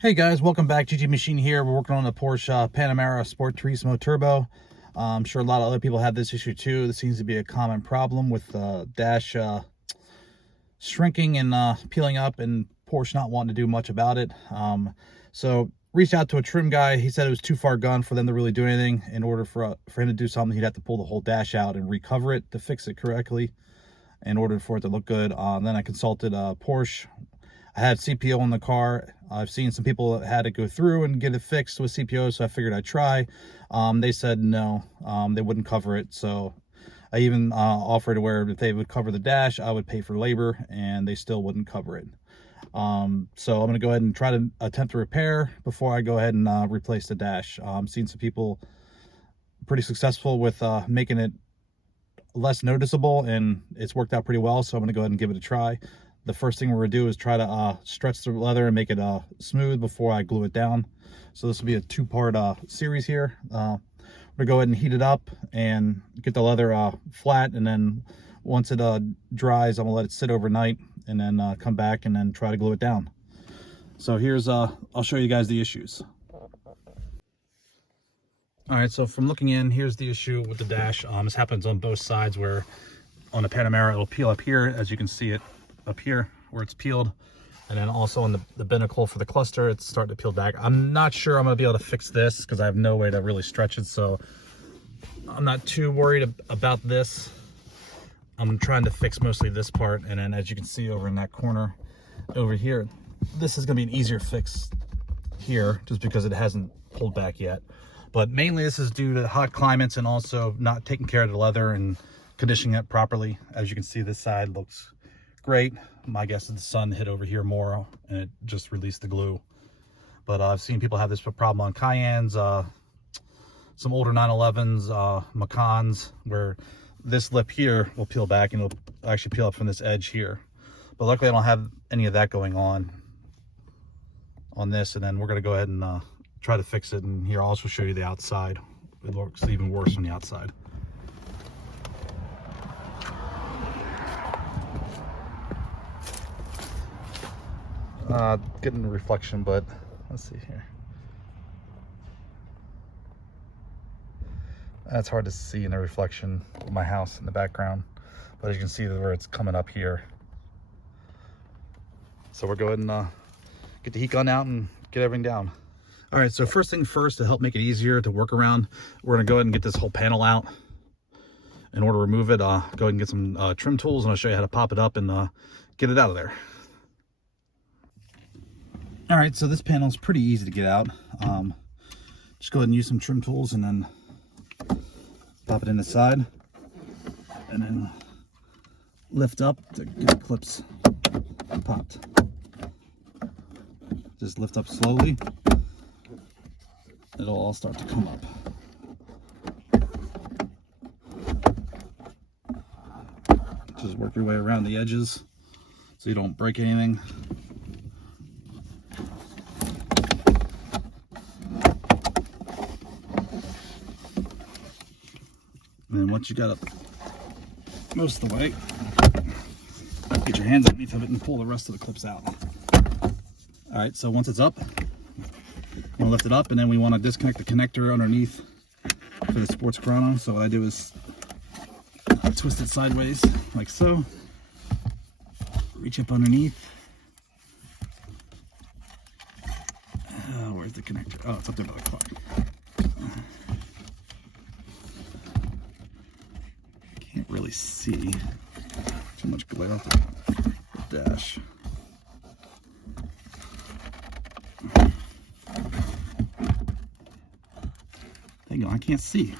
Hey guys, welcome back. GG Machine here. We're working on the Porsche Panamera Sport Turismo Turbo. I'm sure a lot of other people have this issue too. This seems to be a common problem with dash shrinking and peeling up, and Porsche not wanting to do much about it. So reached out to a trim guy. He said it was too far gone for them to really do anything. In order for him to do something, he'd have to pull the whole dash out and recover it to fix it correctly in order for it to look good. Then I consulted Porsche. I had CPO in the car. I've seen some people that had to go through and get it fixed with CPO, so I figured I'd try. They said no, they wouldn't cover it. So I even offered where if they would cover the dash, I would pay for labor, and they still wouldn't cover it. So I'm going to go ahead and try to attempt to repair before I go ahead and replace the dash. Seen some people pretty successful with making it less noticeable, and it's worked out pretty well. So I'm going to go ahead and give it a try. The first thing we're going to do is try to stretch the leather and make it smooth before I glue it down. So this will be a two-part series here. We're going to go ahead and heat it up and get the leather flat, and then once it dries, I'm going to let it sit overnight and then come back and then try to glue it down. So here's, I'll show you guys the issues. All right, so from looking in, here's the issue with the dash. This happens on both sides, where on the Panamera, it'll peel up here, as you can see it up here where it's peeled, and then also on the binnacle for the cluster, it's starting to peel back. I'm not sure I'm going to be able to fix this because I have no way to really stretch it, so I'm not too worried about this. I'm trying to fix mostly this part, and then as you can see over in that corner over here, this is going to be an easier fix here just because it hasn't pulled back yet. But mainly this is due to hot climates and also not taking care of the leather and conditioning it properly. As you can see, this side looks great. My guess is the sun hit over here more and it just released the glue. But I've seen people have this problem on Cayennes, some older 911s, Macans, where this lip here will peel back and it'll actually peel up from this edge here. But luckily I don't have any of that going on this, and then we're going to go ahead and try to fix it. And here I'll also show you the outside. It looks even worse on the outside. Getting the reflection, but let's see here. That's hard to see in the reflection of my house in the background, but as you can see where it's coming up here. So we'll go ahead and get the heat gun out and get everything down. All right, so first thing first, to help make it easier to work around, we're gonna go ahead and get this whole panel out. In order to remove it, go ahead and get some trim tools, and I'll show you how to pop it up and get it out of there. All right, so this panel is pretty easy to get out. Just go ahead and use some trim tools and then pop it in the side, and then lift up to get the clips popped. Just lift up slowly. It'll all start to come up. Just work your way around the edges so you don't break anything. And then once you got it most of the way, get your hands underneath of it and pull the rest of the clips out. All right, so once it's up, you want to lift it up, and then we want to disconnect the connector underneath for the sports chrono. So what I do is twist it sideways like so, reach up underneath. Where's the connector? Oh, it's up there by the car. Can't really see, too much glare off the dash. There you go, I can't see.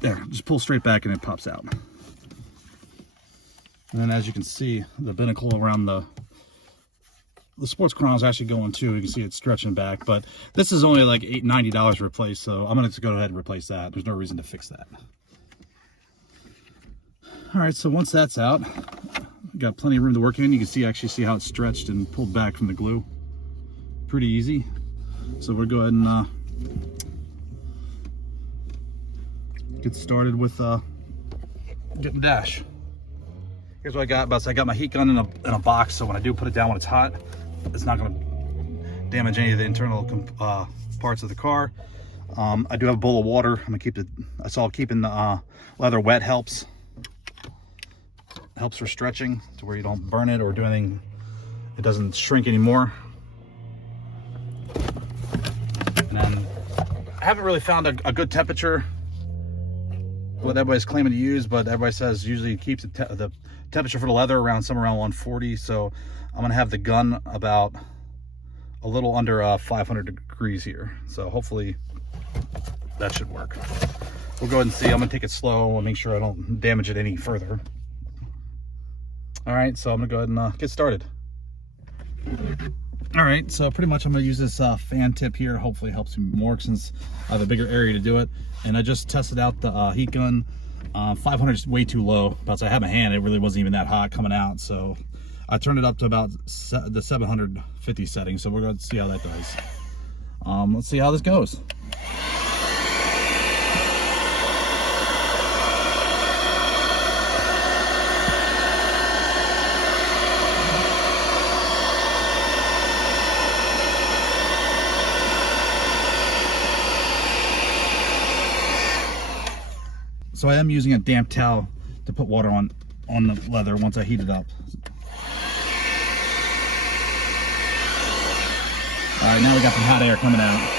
There, just pull straight back and it pops out. And then as you can see, the binnacle around the sports chrono is actually going too. You can see it's stretching back, but this is only like $90 to replace, so I'm going to go ahead and replace that. There's no reason to fix that. All right, so once that's out, got plenty of room to work in. You can actually see how it's stretched and pulled back from the glue. Pretty easy. So we'll go ahead and get started with getting the dash. Here's what I got. I got my heat gun in a box, so when I do put it down when it's hot, it's not going to damage any of the internal parts of the car. I do have a bowl of water. I'm gonna keep I saw keeping the leather wet helps for stretching to where you don't burn it or do anything. It doesn't shrink anymore. And then I haven't really found a good temperature, what everybody's claiming to use, but everybody says usually it keeps the temperature for the leather somewhere around 140. So I'm gonna have the gun about a little under 500 degrees here. So hopefully that should work. We'll go ahead and see. I'm gonna take it slow and make sure I don't damage it any further. All right, so I'm gonna go ahead and get started. All right, so pretty much I'm gonna use this fan tip here. Hopefully it helps me more since I have a bigger area to do it. And I just tested out the heat gun. 500 is way too low. About I have my hand, it really wasn't even that hot coming out. So I turned it up to about the 750 setting. So we're gonna see how that does. Let's see how this goes. So I am using a damp towel to put water on the leather once I heat it up. All right, now we got some hot air coming out.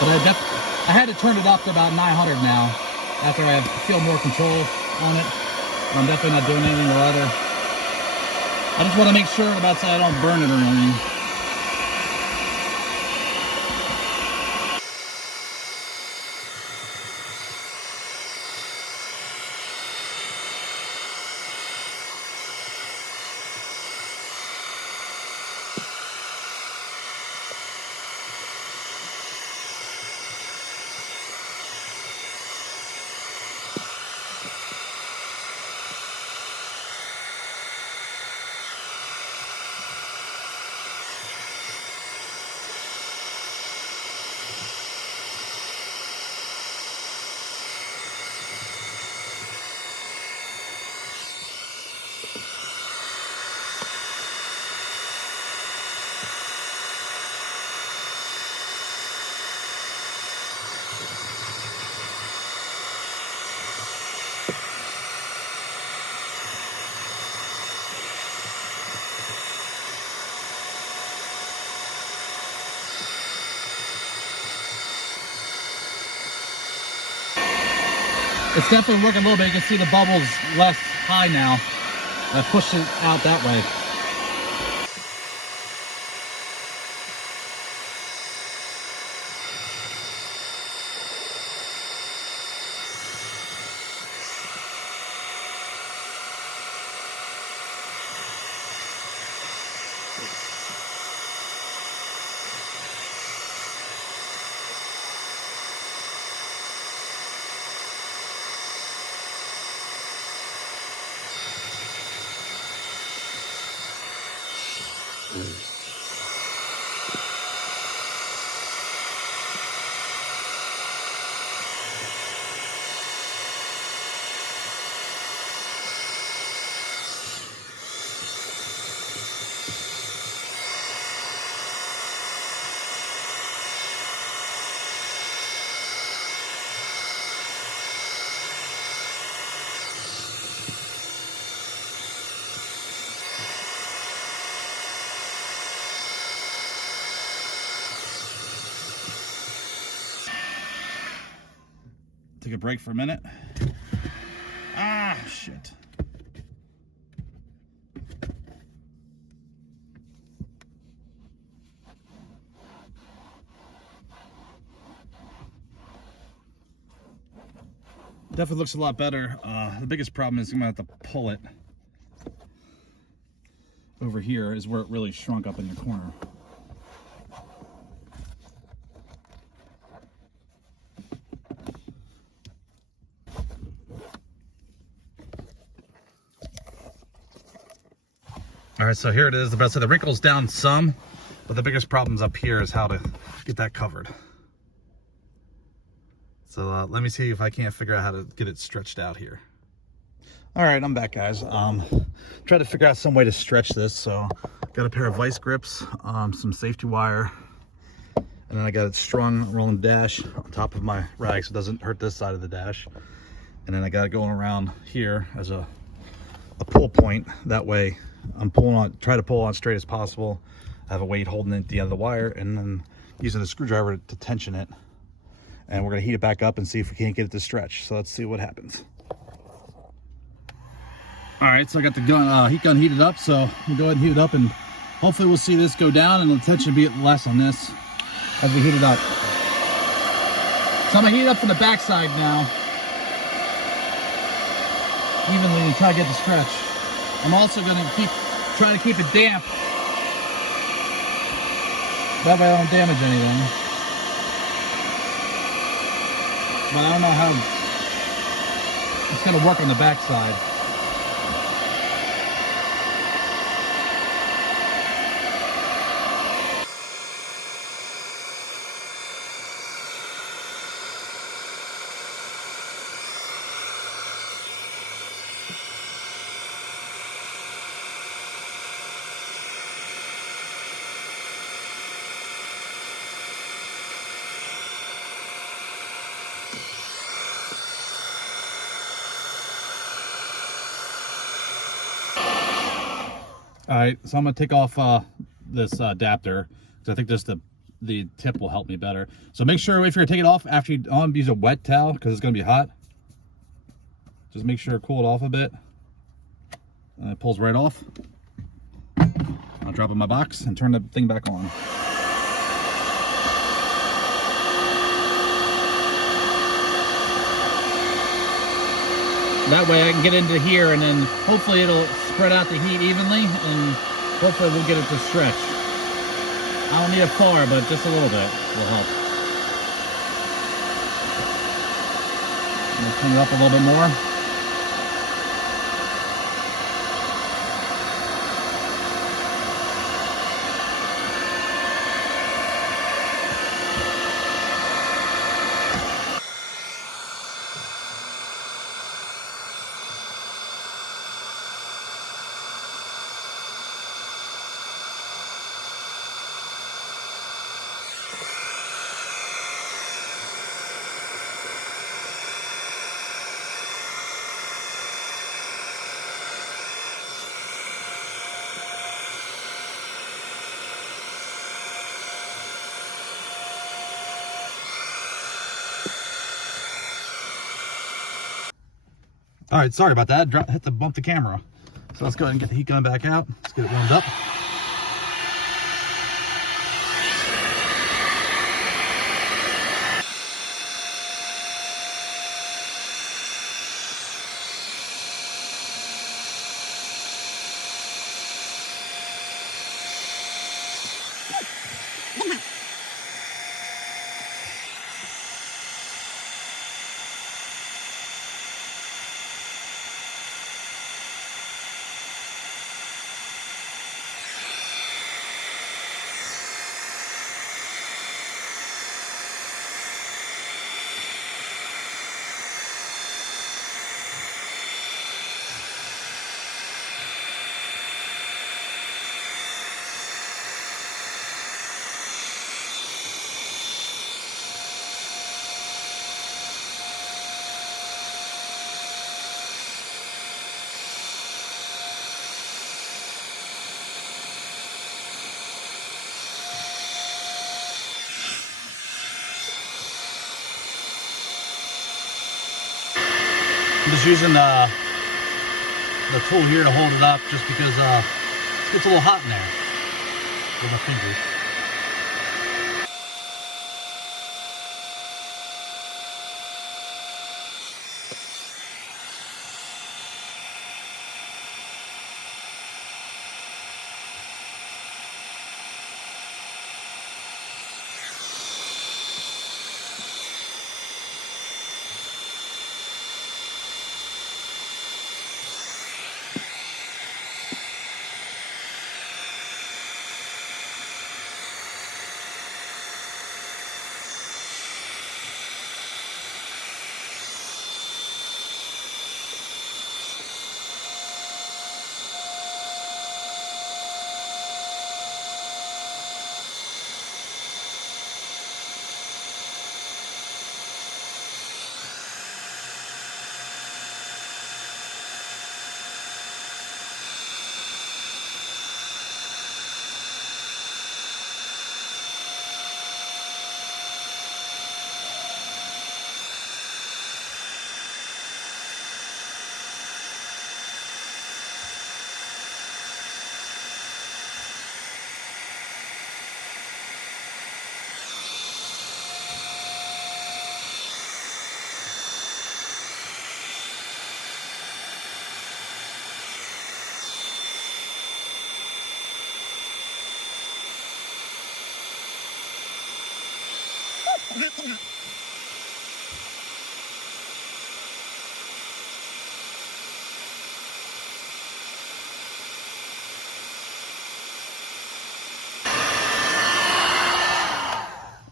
But I had to turn it up to about 900 now after I feel more control on it. I'm definitely not doing anything to leather. I just want to make sure about so I don't burn it or anything. It's definitely working a little bit. You can see the bubbles less high now. I pushed it out that way. Take a break for a minute. Ah, shit. Definitely looks a lot better. The biggest problem is I'm gonna have to pull it. Over here is where it really shrunk up in the corner. All right, so here it is. The best of the wrinkles down some, but the biggest problems up here is how to get that covered. So let me see if I can't figure out how to get it stretched out here. All right, I'm back, guys. Try to figure out some way to stretch this. So got a pair of vice grips, some safety wire, and then I got a strong rolling dash on top of my rag so it doesn't hurt this side of the dash. And then I got it going around here as a pull point. That way I'm pulling on, try to pull on straight as possible. I have a weight holding it at the end of the wire, and then using a screwdriver to tension it. And we're gonna heat it back up and see if we can't get it to stretch. So let's see what happens. All right, so I got the heat gun heated up, so we'll go ahead and heat it up, and hopefully we'll see this go down and the tension be less on this as we heat it up. So I'm gonna heat it up from the back side now, evenly, and try to get the stretch. I'm also gonna try to keep it damp. That way I don't damage anything. But I don't know how it's gonna work on the back side. All right, so I'm gonna take off this adapter because I think just the tip will help me better. So make sure if you're gonna take it off after you use a wet towel because it's gonna be hot. Just make sure to cool it off a bit. And it pulls right off. I'll drop it in my box and turn the thing back on. That way I can get into here, and then hopefully it'll spread out the heat evenly, and hopefully we'll get it to stretch. I don't need it far, but just a little bit will help. I'm gonna turn it up a little bit more. All right, sorry about that. Hit the bump the camera. So let's go ahead and get the heat gun back out. Let's get it warmed up. I'm just using the tool here to hold it up, just because it gets a little hot in there with my fingers.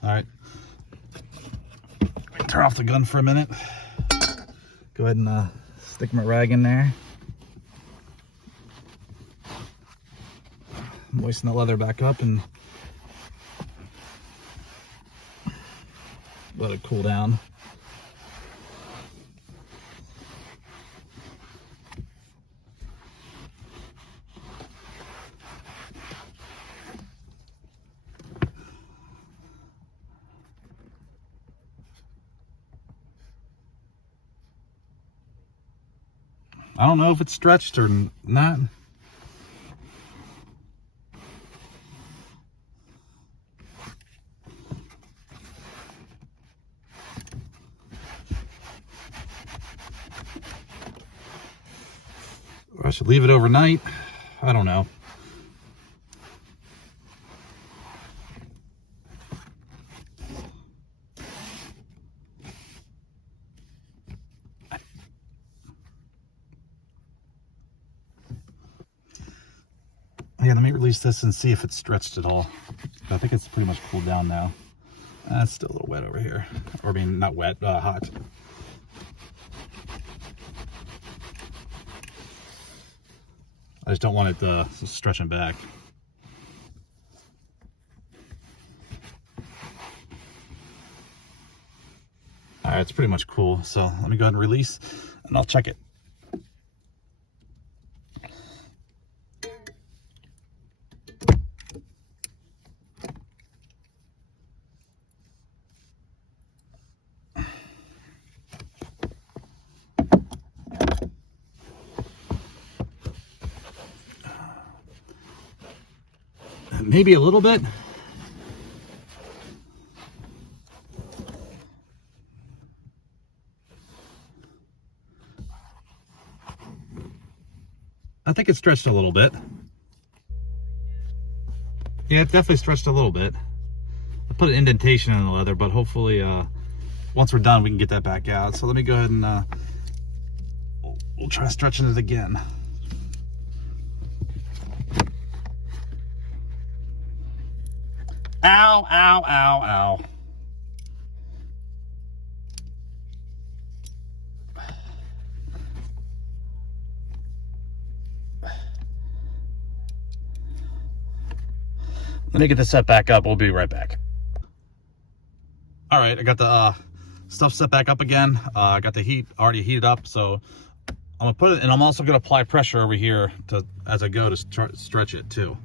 All right, turn off the gun for a minute. Go ahead and stick my rag in there. Moisten the leather back up and let it cool down. I don't know if it's stretched or not. Or I should leave it overnight. I don't know. Yeah, let me release this and see if it's stretched at all. I think it's pretty much cooled down now. It's still a little wet over here. Or I mean, not wet, hot. I just don't want it stretching back. All right, it's pretty much cool. So let me go ahead and release and I'll check it. Maybe a little bit. I think it stretched a little bit. Yeah, it definitely stretched a little bit. I put an indentation in the leather, but hopefully once we're done, we can get that back out. So let me go ahead and we'll try stretching it again. Ow, ow, ow, ow. Let me get this set back up. We'll be right back. All right, I got the stuff set back up again. I got the heat already heated up, so I'm gonna put it, and I'm also gonna apply pressure over here to as I go to stretch it too.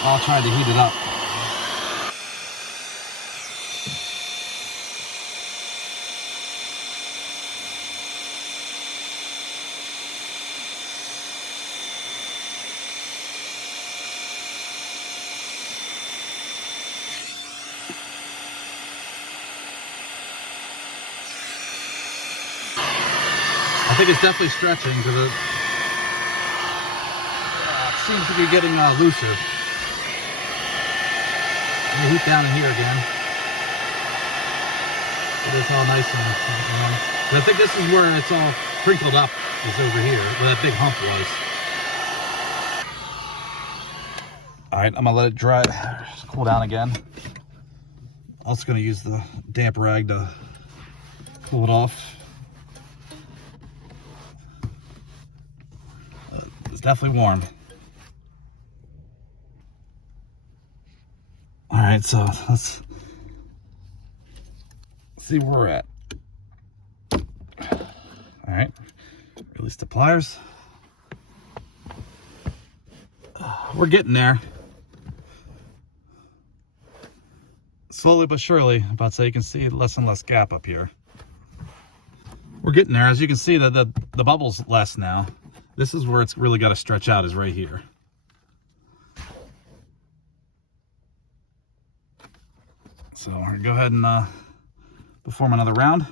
I'll try to heat it up. I think it's definitely stretching because it seems to be getting looser. Let me heat down in here again. It's all nice and I think this is where it's all crinkled up, is over here, where that big hump was. All right, I'm gonna let it dry, cool down again. I'm also gonna use the damp rag to cool it off. It's definitely warm. All right, so let's see where we're at. All right, release the pliers. We're getting there. Slowly but surely, I'm about to say, you can see less and less gap up here. We're getting there. As you can see, the bubble's less now. This is where it's really got to stretch out, is right here. So we're gonna go ahead and perform another round.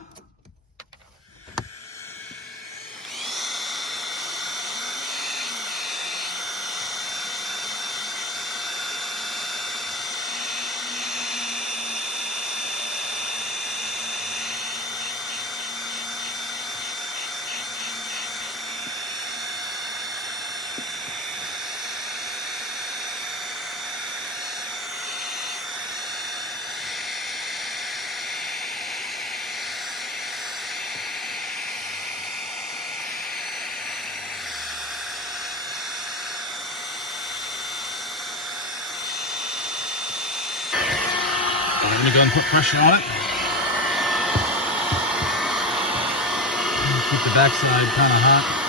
I'm going to go ahead and put pressure on it. Keep the backside kind of hot.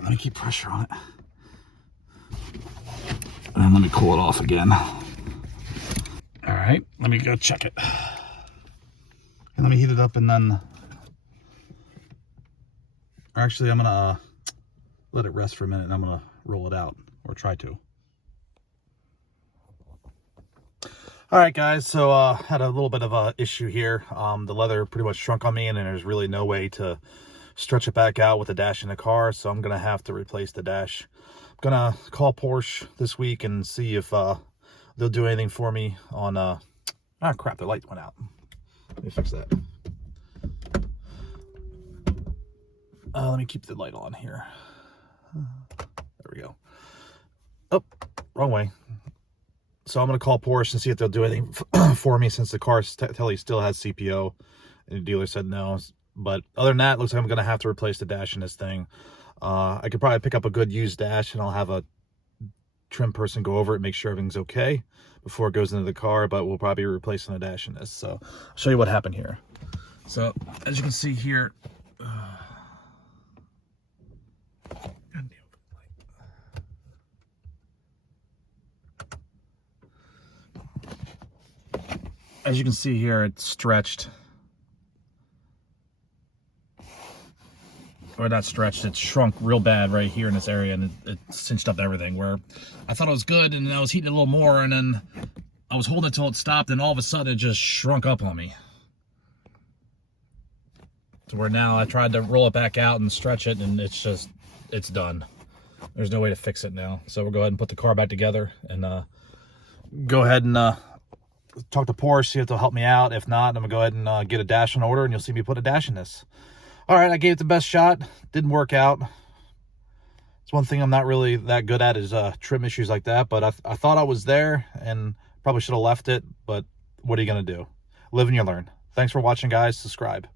Let me keep pressure on it. And let me cool it off again. All right, let me go check it. And let me heat it up and then, or actually I'm gonna let it rest for a minute and I'm gonna roll it out, or try to. All right, guys, so had a little bit of a issue here. The leather pretty much shrunk on me and there's really no way to stretch it back out with the dash in the car, so I'm gonna have to replace the dash. I'm gonna call Porsche this week and see if they'll do anything for me on crap, the light went out. Let me fix that. Let me keep the light on here. There we go. Oh, wrong way. So I'm gonna call Porsche and see if they'll do anything for me, since the car still has CPO and the dealer said no. But other than that, it looks like I'm going to have to replace the dash in this thing. I could probably pick up a good used dash and I'll have a trim person go over it and make sure everything's okay before it goes into the car, but we'll probably be replacing the dash in this. So I'll show you what happened here. So as you can see here, as you can see here, it's stretched. Or not stretched, it's shrunk real bad right here in this area, and it cinched up everything, where I thought it was good and I was heating it a little more, and then I was holding it till it stopped, and all of a sudden it just shrunk up on me. To where now I tried to roll it back out and stretch it, and it's done. There's no way to fix it now. So we'll go ahead and put the car back together and go ahead and talk to Porsche, see if they'll help me out. If not, I'm gonna go ahead and get a dash on order, and you'll see me put a dash in this. All right, I gave it the best shot. Didn't work out. It's one thing I'm not really that good at is trim issues like that, but I thought I was there and probably should have left it, but what are you going to do? Live and you learn. Thanks for watching, guys. Subscribe.